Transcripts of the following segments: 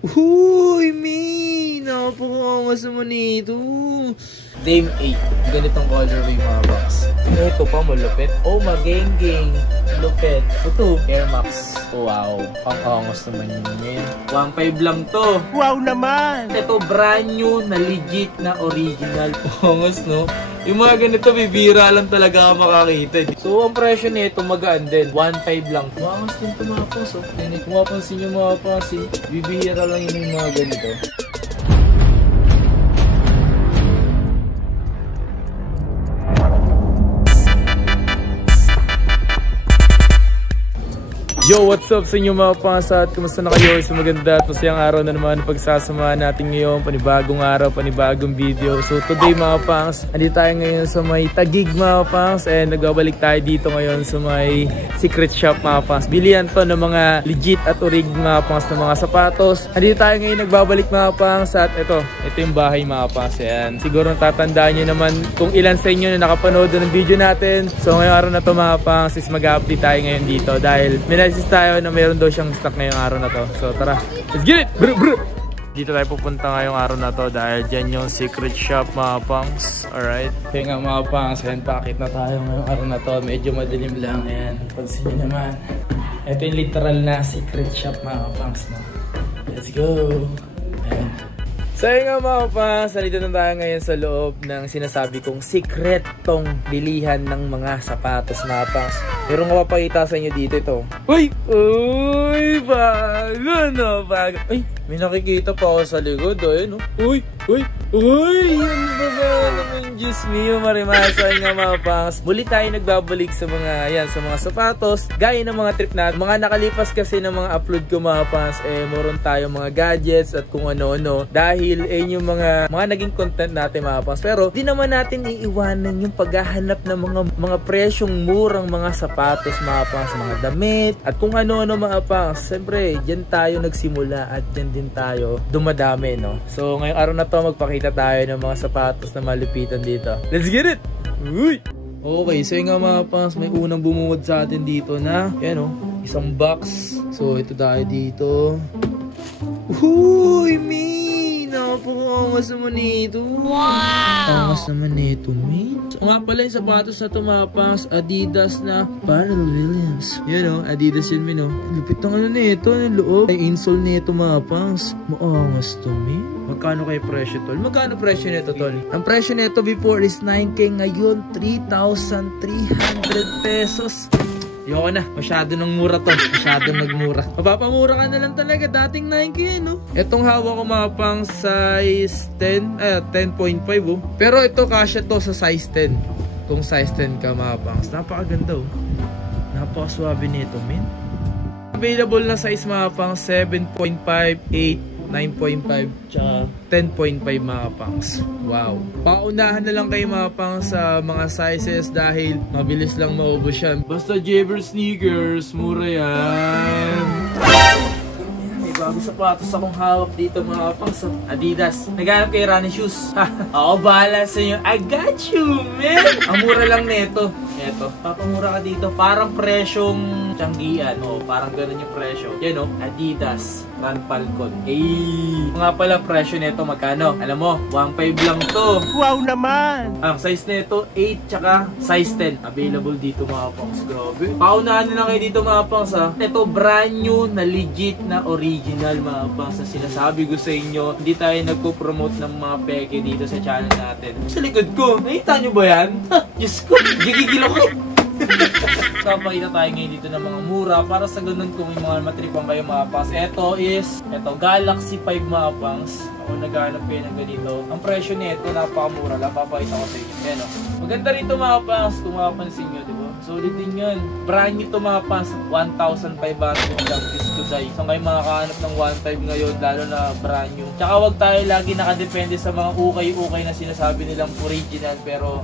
Uy, May! Napakaangas naman ito. Dame 8. Ganitong colorway mga box. Ito pa, malupit. Oh, magengeng. Lupit. Ito, Air Max. Wow. Ang-angas naman yun. 1.5 lang to. Wow naman! Ito, brand new na legit na original. Angas, no? Yung mga ganito, bibira lang talaga ako makakita. So, ang presyo nito magaan din. 1.5 lang. Angas din ito mga box. Oh. Kung mapansin nyo mga box, bibira lang yun yung mga ganito. Yo, what's up sa inyo mga pangasat? Kumusta na kayo? Sa maganda at masayang araw na naman pagsasamahan natin ngayon. Panibagong araw, panibagong video. So today mga pangs, andito tayo ngayon sa may Taguig mga pangs. And nagbabalik tayo dito ngayon sa may secret shop mga pangs. Bilihan to ng mga legit at orig mga pangs na mga sapatos. Andito tayo ngayon nagbabalik mga pangs. At ito yung bahay mga pangs. Ayan. Siguro natatandaan nyo naman kung ilan sa inyo na nakapanood ng video natin. So ngayong araw na to mga pangs is mag-update tayo ngayon dito. Dahil tayo na mayroon daw siyang stock ngayong araw na to. So tara, let's get it! Brr, brr. Dito tayo pupunta ngayong araw na to dahil dyan yung secret shop mga pangs. Alright. Kaya nga mga pangs, ayan, pakit na tayo ngayong araw na to. Medyo madilim lang. Ayan, pansin nyo naman. Ito yung literal na secret shop mga pangs. No? Let's go! Ayan. So yun nga mga pangs, nandito na tayo ngayon sa loob ng sinasabi kong sikretong bilihan ng mga sapatos mga pangs. Meron ko papakita sa inyo dito ito. Uy! Uy! Bago no! Bago! Ay! May nakikita pa ako sa likod. Ayun no? Uy! Uy! Uy! Yan ba ba naman Diyos mio marimasa nga mga pangs. Muli tayo nagbabalik sa mga yan, sa mga sapatos. Gaya ng mga trip natin. Mga nakalipas kasi ng mga upload ko mga pangs. Meron tayo mga gadgets at kung ano-ano. Dahil yung mga naging content natin mga pangs. Pero di naman natin iiwanan yung paghahanap ng mga presyong murang mga sapatos mga pangs, mga damit at kung ano-ano mga pangs. Siyempre, dyan tayo nagsimula at dyan din tayo dumadami, no? So, ngayong araw na to magpakita tayo ng mga sapatos na malupitan dito. Let's get it! Uy! Okay, so yung nga mga pangs, may unang bumungod sa atin dito na, yan o, isang box. So, ito tayo dito. Uy, napakaangas naman ito. Wow! Angas naman ito, man. So nga pala yung sapatos na ito mga pangs, Adidas na Pharrell Williams. Yan o, Adidas yun, man o. Lupit ng ano na ito, ng loob. Ay, insole na ito mga pangs. Maangas to, man. Magkano kayo presyo, tol? Magkano presyo nito, tol? Ang presyo nito before is 9K. Ngayon, 3,300 pesos. Yoko na, masyado nang mura to. Masyado nagmura. Mapapamura ka na lang talaga. Dating 9K, no? Itong hawak ko mga pang size 10, 10.5, oh. Pero ito, kasya to sa size 10. Kung size 10 ka mga pangs. Napakaganda, oh. Napakaswabe nito, min. Available na size mga pang 7.5, 8, 9.5, tsaka 10.5 mga pangs. Wow. Paunahan na lang kayo mga pangs sa mga sizes dahil mabilis lang maubos yan. Basta Jaber sneakers, mura yan. May bagong sapatos akong hawak dito mga pangs. Adidas. Naghanap kayo running shoes. Ako bahala sa inyo. I got you, man. Ang mura lang nito. Eto, papamura ka dito. Parang presyong Tianggian. O, parang ganun yung presyo. Yan o, Adidas Run Falcon. Nga pala presyo nito magkano? Alam mo, 1.5 lang to. Wow naman! Ang size nito 8 tsaka size 10. Available dito mga pangs. Grabe. Paunahan na lang kayo dito mga pangs ha. Ito brand new na legit na original mga pangs na sinasabi ko sa inyo. Hindi tayo nagpo-promote ng mga peke dito sa channel natin. Sa likod ko, nakita nyo ba yan? Diyos ko, gigigil ako. Kapakita tayo ngayon dito ng mga mura para sa ganun kung may mga matripang kayo mga pangs. Ito Galaxy 5 mga pangs. Ako naghahanap kayo ng ganito. Ang presyo nito napakamura lang. Papakita ko sa inyo. Ayan, oh. Maganda rin ito mga pangs kung mapapansin nyo, diba? Solid din yan. Brand new ito mga pangs. 1,500 lang diskusay. So ngayon makakahanap ng 1.5 ngayon lalo na brand new. Tsaka wag tayo lagi nakadepende sa mga ukay-ukay na sinasabi nilang original pero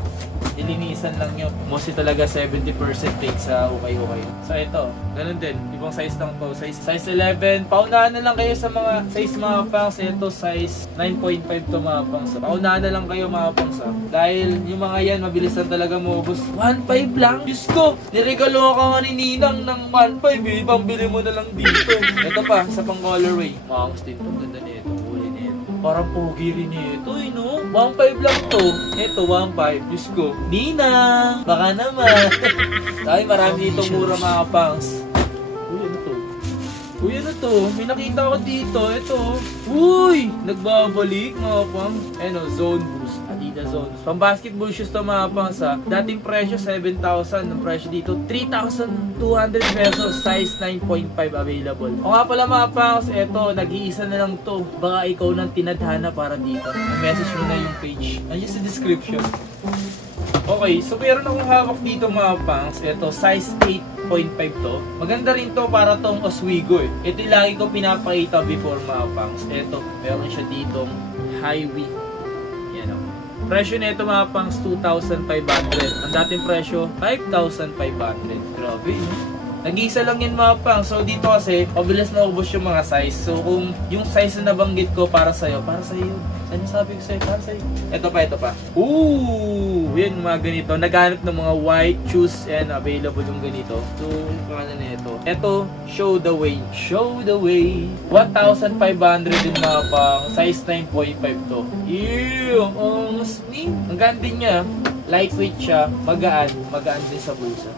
nilinisan lang nyo. Mostly talaga 70% fake sa ukay-ukay. So ito, ganun din. Ibang size lang to. Size 11. Paunahan na lang kayo sa mga size mga pangs. Ito size 9.5 to mga pangs. Paunahan na lang kayo mga pangs. Dahil yung mga yan, mabilis lang talaga maubos. 1.5 lang? Diyos ko! Niregalo ka nga ni Ninang ng 1.5 eh. Pambili mo na lang dito. Ito pa, sa pang colorway. Maangas din to. Ganda nito. Huli nito. Parang pogi rin ito eh, no? 1.5 lang to. Ito, 1.5. Diyos ko. Ninang! Baka naman. Dahil marami ditong mura mga pangs. Uy, ano to? Uy, ano to? May nakita ko dito. Ito. Uy! Nagbabalik mga pangs. Ano, Zone Boost. Adidas Zone Boost. Pang basketball shoes to mga pangs ha. Dating presyo 7,000. Ang presyo dito 3,200 pesos. Size 9.5 available. O nga pala mga pangs, eto, nag-iisa na lang to. Baka ikaw nang tinadhana para dito. I-message mo na yung page. Nandiyan sa description. Okay, so meron akong hawak dito mga pangs. Ito, size 8.5 to. Maganda rin to para tong Oswego eh. Ito yung lagi ko pinapakita before mga pangs. Ito, meron siya ditong Highway. Yan o. Presyo nito mga pangs 2,500. Ang dating presyo 5,500. Grabe eh. Nag-iisa lang yan mga pang. So dito kasi, mabilis na ubos yung mga size. So kung yung size na nabanggit ko para sa'yo, para sa'yo. Saan yung sabi ko sa'yo? Para sa'yo. Ito pa, ito pa. Ooh! Yan mga ganito. Naghanap ng mga white shoes and available yung ganito. So, yung pangalan na ito. Ito, Show the Way. Show the Way. 1,500 din mga pang. Size 9.5 to. Ew! Ang slim. Ang ganda niya. Lightweight siya. Magaan. Magaan din sa bulsa.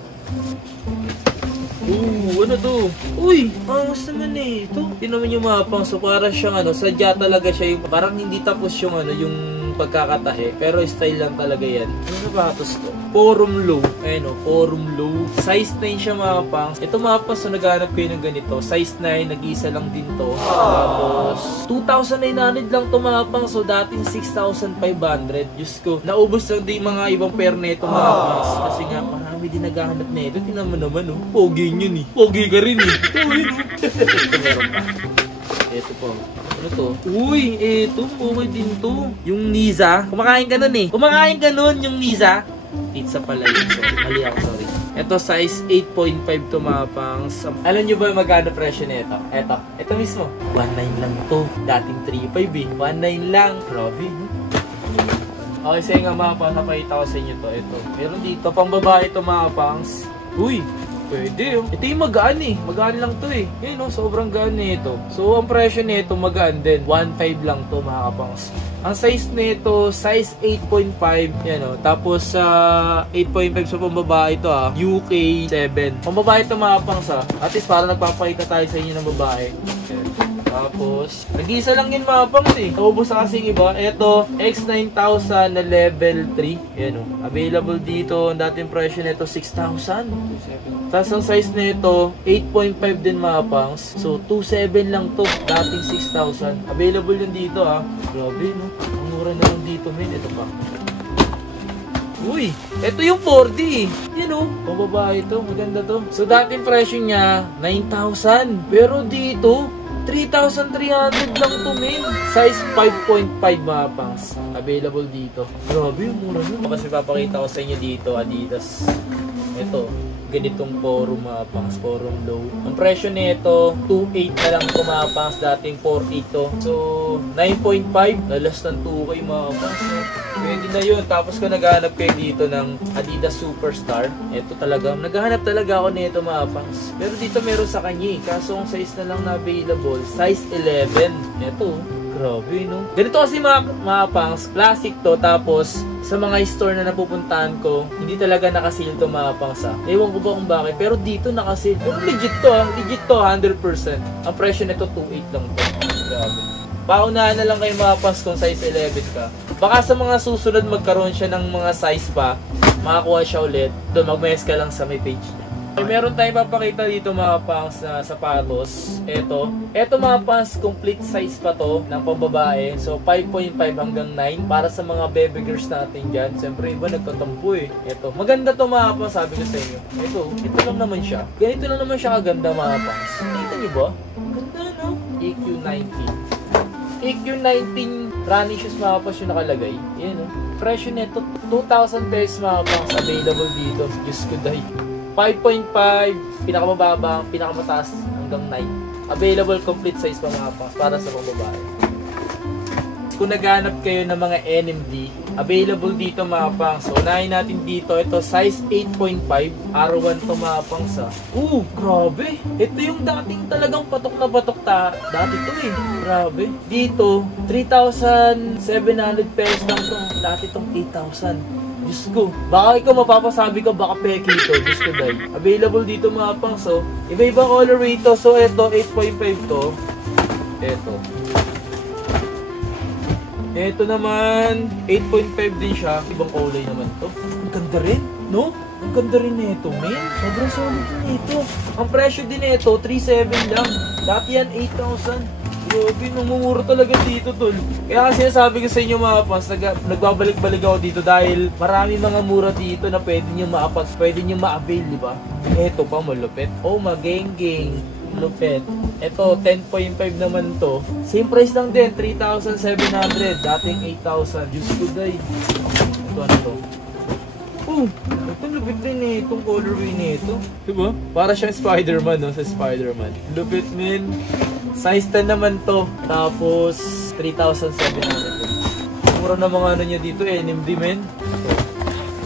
Ooh, ano to? Uy, angas naman eh. Ito, hindi naman yung mapang. So, parang siyang ano, sadya talaga siya yung, parang hindi tapos yung ano, yung pagkakatahe. Pero style lang talaga yan. Ano sapatos to? Forum Low. Ayun o, Forum Low. Size 9 siya mga pangs. Ito mga pangs, so naghanap kayo ng ganito. Size 9, nag-isa lang din to. Tapos, 2,900 lang to mga pangs. So, dating 6,500. Diyos ko, naubos lang din mga ibang pair na ito mga pangs. Kasi nga, marami din naghahanap na ito. Tingnan mo naman oh. Pogi yun eh. Pogi ka rin eh. Pogi no. Ito meron pa. Ito po. Ano to? Uy, ito. Okay din to. Yung Niza. Kumakain ka nun eh. Kumakain ka nun yung Niza. Pizza pala yun. Sorry. Mali ako, sorry. Ito size 8.5 to mga pangs. Alam nyo ba magkano presyo nito? Ito mismo. 1.9 lang to. Dating 3.5 eh. 1.9 lang. Grabe. Okay, sa'yo nga mga pangs. Napakita ko sa inyo to. Ito. Meron dito. Pang babae to mga pangs. Uy. Pwede oh. Ito yung magaan eh. Magaan lang to eh. Yun oh, sobrang gaan nito. So, ang presyo nito magaan din. 1.5 lang to mga kapangs. Ang size nito, size 8.5. Yan oh. Tapos, 8.5 sa pambabae ito ah. UK 7. Pambabae ito mga kapangs ah. At least para nagpapakita tayo sa inyo ng babae. Tapos, nag-iisa lang yun mga pangs eh. Naubos na kasing iba. Ito, X9000 na level 3. Yan o. Available dito. Ang dating presyo nito, 6,000. Tapos ang size nito, 8.5 din mga pangs. So, 2.7 lang to. Dating 6,000. Available yun dito ha. Grabe no. Ang mura naman dito men. Ito pa. Uy, ito yung 4D. Yan o. Pababae ito. Maganda to. So, dating presyo niya, 9,000. Pero dito, 3,300 lang to men. Size 5.5 mga pangs. Available dito. Grabe, mura nun. Kasi papakita ko sa inyo dito, Adidas. Ito, ganitong Forum mga pangs. Forum Low. Ang presyo nito, 2.8 na lang ito mga pangs. Dating 4.8 to. So, 9.5. Nalas ng 2K mga pangs. Pwede na yun. Tapos kung naghahanap kayo dito ng Adidas Superstar, ito talaga. Naghahanap talaga ako nito mga pangs. Pero dito meron sa kanya eh. Kaso ang size na lang na available, size 11. Ito, grabe no. Ganito kasi mga pangs, classic to. Tapos sa mga store na napupuntahan ko, hindi talaga nakasil to mga pangs ha. Ewan ko ba kung bakit. Pero dito nakasil. Pero legit to ha. Legit to 100%. Ang presyo nito 2.8 lang to. Grabe. Paunahan na lang kayo mga pangs kung size 11 ka. Baka sa mga susunod magkaroon siya ng mga size pa, makakuha siya ulit. Doon mag-mess ka lang sa may page niya. Okay, meron tayong papakita dito mga pangs na sapatos. Ito mga pangs, complete size pa to ng pambabae. So 5.5 hanggang 9 para sa mga baby girls natin dyan. Siyempre iba nagtatampo eh. Ito, maganda to mga pangs, sabi ko sa inyo. Ito lang naman siya. Ganito lang naman siya kaganda mga pangs. Nakita niyo ba? Ganda no? EQ90. EQ19 running shoes mga kapangs yung nakalagay. Yan oh. Presyo nito 2,000 pesos mga kapangs available dito. Diyos ko dahi. 5.5 pinakamababa, pinakamataas hanggang 9. Available complete size pa mga kapangs para sa mga babae. Kung naghanap kayo ng mga NMD, available dito mga pangs. So, unahin natin dito. Ito, size 8.5. R1 to mga pangs. Grabe. Ito yung dating talagang patok na patok dati to eh. Grabe. Dito, 3,700 pesos lang to. Dati tong 8,000. Diyos ko. Baka ikaw mapapasabi ka, baka peki ito. Diyos ko dahil. Available dito mga pangs. So, iba-iba colorway to. So, ito, 8.5 to. Ito naman, 8.5 din siya. Ibang kulay naman to. Ang ganda rin, no? Ang ganda rin nito, men. Sobrang solid nito. Ang presyo din nito, 3,700 lang. Dati yan, 8,000. Grabe, namumuro talaga dito, tol. Kaya kasi sabi ko sa inyo mga fans, nagbabalik-balik ako dito dahil marami mga mura dito na pwede nyo pwede nyo ma-avail, di ba? Ito pa, malupit. Oh, mageng-geng. Lupet. Ito, 10.5 naman to. Same price lang din, 3,700. Dating 8,000. Diyos ko, day. Ito, ano to? Ito, lupit din eh. Itong colorway nito. Diba? Para siyang Spider-Man, no? Sa Spider-Man. Lupit, min. Size 10 naman to. Tapos, 3,700. Mura na mga ano niya dito, NMD, men.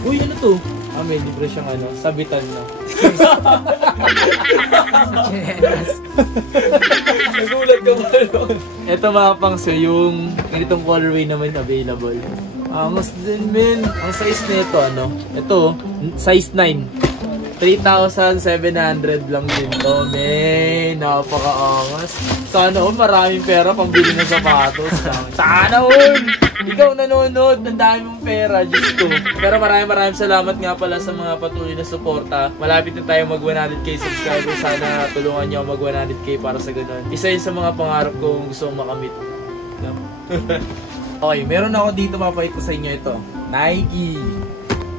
Uy, ano to? May libre siyang ano, sabitan na. Nagulat ka ba? Ito mga pangs, yung ganitong colorway naman available. Angas din, men. Ang size nito, ano? Ito, size 9. 3,700 lang din to, men. Napaka-angas. Sana all maraming pera pambili ng sapatos. Sana all! Ikaw nanonood, ang dami mong pera, Diyos ko. Pero maraming salamat nga pala sa mga patuloy na suporta. Malapit na tayo mag 100k subscribers. Sana tulungan nyo mag 100k para sa ganun. Isa yun sa mga pangarap ko kung gusto kong makamit. No? Okay, meron ako dito mapakita sa inyo ito. Nike.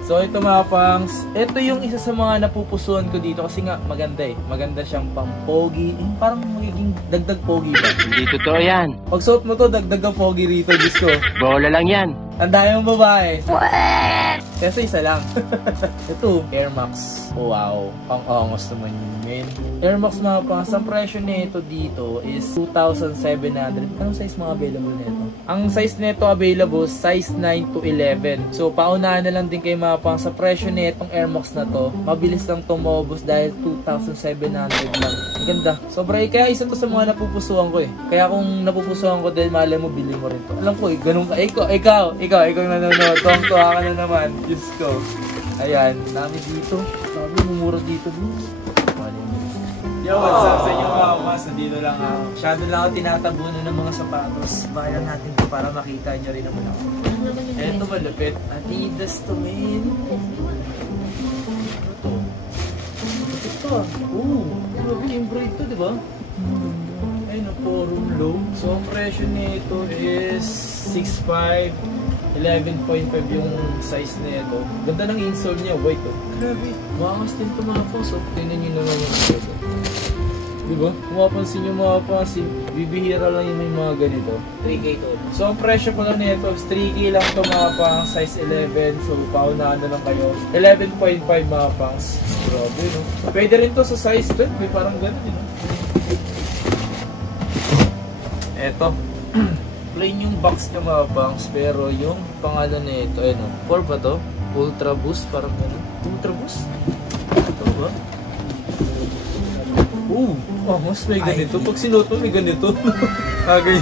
So ito mga pangs, ito yung isa sa mga napupusuan ko dito kasi nga maganda eh. Maganda siyang pang pogi. Parang magiging dagdag pogi ba? Hindi totoo yan. Pag suot mo to, dagdag ang pogi rito, Diyos ko. Bola lang yan. Ang dami mong babae. Kasi isa lang. Ito, Air Max. Wow, pang-angos naman yun, men. Air Max mga pangs, ang presyo nito dito is 2,700. Anong size mga available nito? Ang size nito available, size 9 to 11. So, paunahan na lang din kayo mga pangs sa presyo nitong Air Max na to. Mabilis lang tumobos dahil 2,700 lang. Ang ganda. Sobra kaya isa to sa mga napupusuan ko eh. Kaya kung napupusuan ko din, malay mo, bili mo rin to. Alam ko eh, ganun ka. Ikaw nanonood. Tuwang-tuwa ka na naman. Diyos ko. Ayan, dami dito. Sabi, mumura dito. Yo, what's up sa inyo mga kamas? Nandito lang ako. Masyado lang ako tinatabunan ng mga sapatos. Bayan natin to para makita nyo rin naman ako. Eto malupit. Adidas to, men. Ito. Ito ah. Grabe yung braid to, diba? Ayun, forum low. So, ang presyo nito is 6'5". 11.5 yung size na ito. Ganda ng insole niya, white oh. Grabe, maangas din ito mga puso. Tignan nyo naman yung ito. Diba? Mapapansin nyo, bibihira lang yun yung mga ganito. 3K to. So ang presyo pa lang nito is 3K lang ito mga pang size 11. So paunahan na lang kayo. 11.5 mga pangs. Grabe no. Pwede rin to sa size 12. May parang ganun yun. Eto. Plain yung box niya mga bangs, pero yung pangalan na ito, ayun, 4 ba to? Ultra Boost, parang gano'n. Ultra Boost? Ito ba? Mas may ganito. Pag sinuot mo, may ganito. Kagay.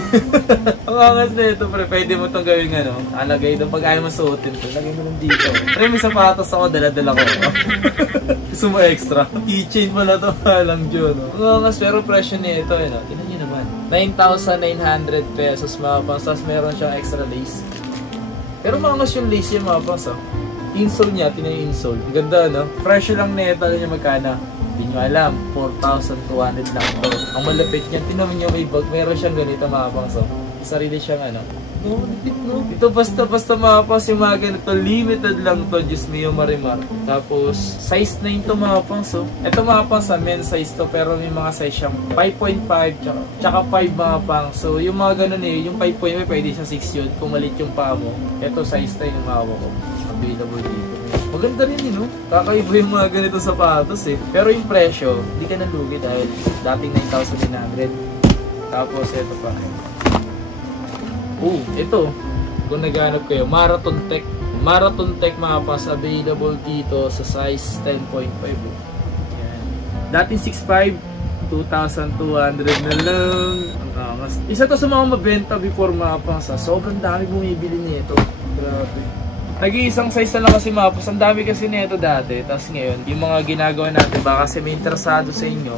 Ang angas na ito, pre. Pwede mo itong gawin ano. Alagay ito. Pag ayaw mo suotin ito, lagay mo lang dito. Pre, may sapatos ako, dala-dala ko. Gusto mo extra. Keychain pala ito. Alang dyan. Ang angas, pero presyo niya ito. Tignan nyo naman. 9,900 pesos mga pangs. Tapos meron siyang extra lace. Pero maangas yung lace niya mga pangs. Insole niya, tingnan yung insole. Ang ganda no? Presyo lang na ito. Alam niya magkana? Hindi nyo alam. 4,200 lang ito. Ang malapit niyan. Tingnan niyo may bag. Meron siyang ganito mga pangs. Sarili siyang ano. No, no. Ito basta mga pangs yung mga ganito. Limited lang to, Diyos mio marimar. Tapos, size 9 to mga pangs. So, ito mga pangs sa men's size to, pero may mga size siyang 5.5 tsaka 5 mga pangs. So, yung mga ganun yung 5.5 pwede sa 6 yun, kung malit yung paa mo. Ito size 9 yung hawak ko. Available dito. Maganda rin no? Kakaiba yung mga ganito sapatos Pero yung presyo, hindi ka nalugi dahil dating 9,900. Tapos, ito pa. Ito. Kung naghanap kayo, Marathon Tech. Marathon Tech mga pas, available dito sa size 10.5. Yan. Dating 6.5, 2,200 na lang. Ang angas. Isa to sa mga mabenta before mga pas. Sobrang dami bumibili nito. Grabe. Nag-iisang size na lang kasi mga pas. Ang dami kasi nito dati. Tapos ngayon, yung mga ginagawa natin, baka kasi may interesado sa inyo.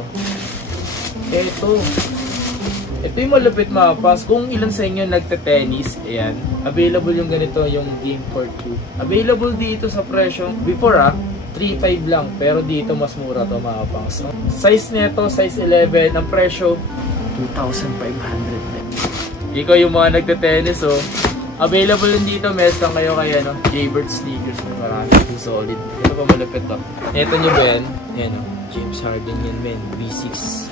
Ito yung malupit mga pas. Kung ilan sa inyo nagte-tennis, ayan, available yung ganito, yung Game Court 2. Available dito sa presyo, before 3.5 lang, pero dito mas mura to mga pas. Size nito, size 11, ang presyo, 2,500. Ikaw yung mga nagte-tennis, available din dito, mes lang kayo kaya Jaybird sneakers, marami yung solid. Ito pa malupit to. Ito nyo Ben, yan James Harden yan men, V6.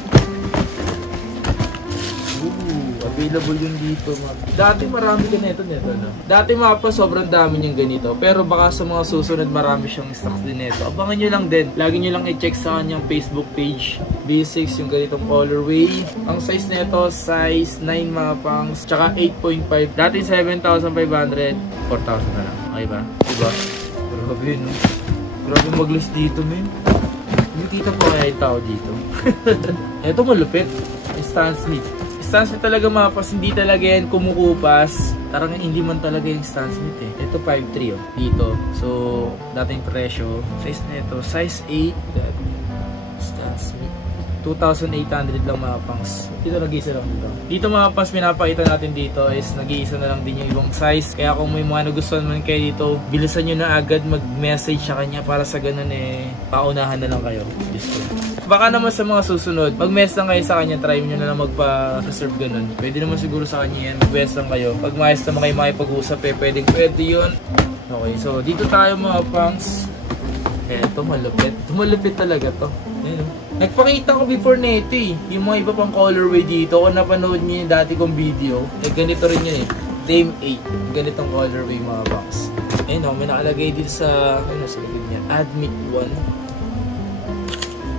Available yung dito dati marami ka nito no? Dati mga pa sobrang dami niyang ganito, pero baka sa mga susunod marami siyang stocks din nito. Abangan nyo lang din, lagi nyo lang i-check sa kanyang Facebook page. B6 yung ganitong colorway. Ang size nito size 9 mga pangs, tsaka 8.5. Dati 7,500, 4,000 na lang, okay ba? Diba? Grabe no? Grabe mag-list dito men. Hindi kita po kaya yung tao dito. Ito malupit, Stan Smith. Stan Smith talaga mga pas, hindi talaga yan kumukupas. Tarang hindi man talaga yung Stan Smith Ito 5.3 dito. So, dating presyo. Size na ito, size 8. Stan Smith. 2,800 lang mga pangs. Dito nag-iisa lang dito. Dito mga pangs, pinapakita natin dito is nag-iisa na lang din yung ibang size. Kaya kung may mga nagustuhan man kayo dito, bilisan nyo na agad mag-message sa kanya para sa ganun paunahan na lang kayo. Baka naman sa mga susunod, mag-mess lang kayo sa kanya, try nyo na lang magpa-reserve ganun. Pwede naman siguro sa kanya yan, mag-mess lang kayo. Pag maayos naman kayo makipag-usap pwede yun. Okay, so dito tayo mga pangs. Ito malupit. Ito malupit talaga to. Ayun. Nagpakita ko before nito yung mga iba pang colorway dito. Kung napanood nyo yung dati kong video, ganito rin yun Dame 8. Ganitong colorway mga pangs. Ayun may nakalagay dito sa, sa likod niya, Admit 1.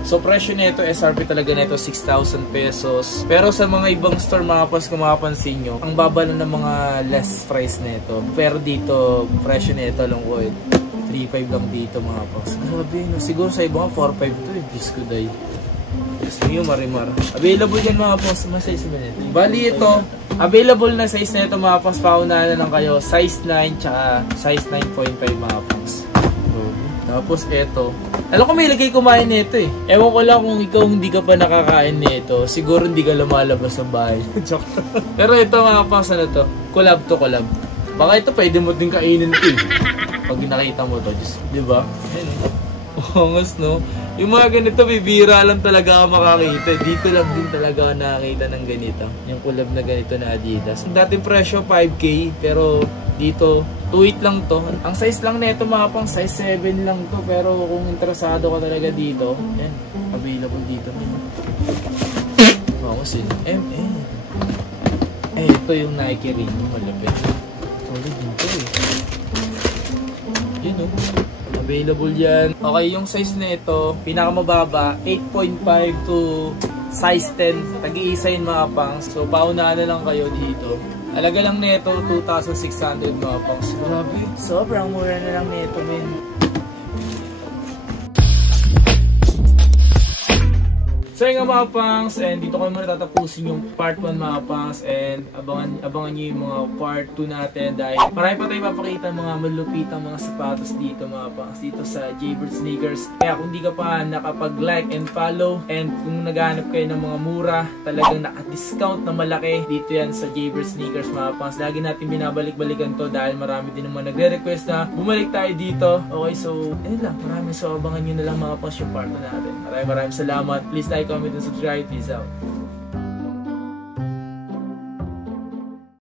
So, presyo nito, SRP talaga nito, 6,000 pesos. Pero sa mga ibang store, mga pas, kung makapansin nyo, ang baba na ng mga less price nito. Pero dito, presyo nito lang ko 3.5 lang dito, mga pas. Grabe, siguro sa ibang 4.5 to Diyos ko day. Diyos mo yung marimar. Available yan mga pas, size ba nito? Bali ito, available na size nito mga pas, paunahan na lang kayo. Size 9, tsaka size 9.5 mga pas. Tapos ito, alam ko may lagay kumain nito Ewan ko lang kung ikaw hindi ka pa nakakain nito, siguro hindi ka lumalabas sa bahay. Pero ito mga pangs, to? Collab to collab. Baka ito pwede mo din kainin ito pag nakita mo to, diba? Angas no? Yung mga ganito, bibira lang talaga ako makakita. Dito lang din talaga nakakita ng ganito. Yung collab na ganito na Adidas. Dating presyo 5K, pero dito 2.8 lang to. Ang size lang nito mga pang size 7 lang to. Pero kung interesado ka talaga dito, yan, available dito. Kasi MA. Ito yung Nike ring, malapit. Solid dito Yun available yan. Okay, yung size na ito, pinakamababa, 8.5 to size 10. Tag-iisa yun mga pangs. So, paunahan na lang kayo dito. Alaga lang nito, 2,600 mga pangs. Grabe, sobrang mura na lang nito, men. So yun nga mga pangs, and dito ko muna tatapusin yung part 1 mga pangs, and abangan nyo yung mga part 2 natin dahil marami pa tayong papakita mga malupitang mga sapatos dito mga pangs, dito sa Jaybird Sneakers. Kaya kung di ka pa nakapag-like and follow, and kung naghahanap kayo ng mga mura, talagang naka-discount na malaki, dito yan sa Jaybird Sneakers mga pangs. Lagi natin binabalik-balikan to dahil marami din naman nagre-request na bumalik tayo dito. Okay, so ayun lang, maraming so abangan nyo na lang mga pangs yung part 2 natin. Maraming salamat. Please like, comment, and subscribe. Peace out.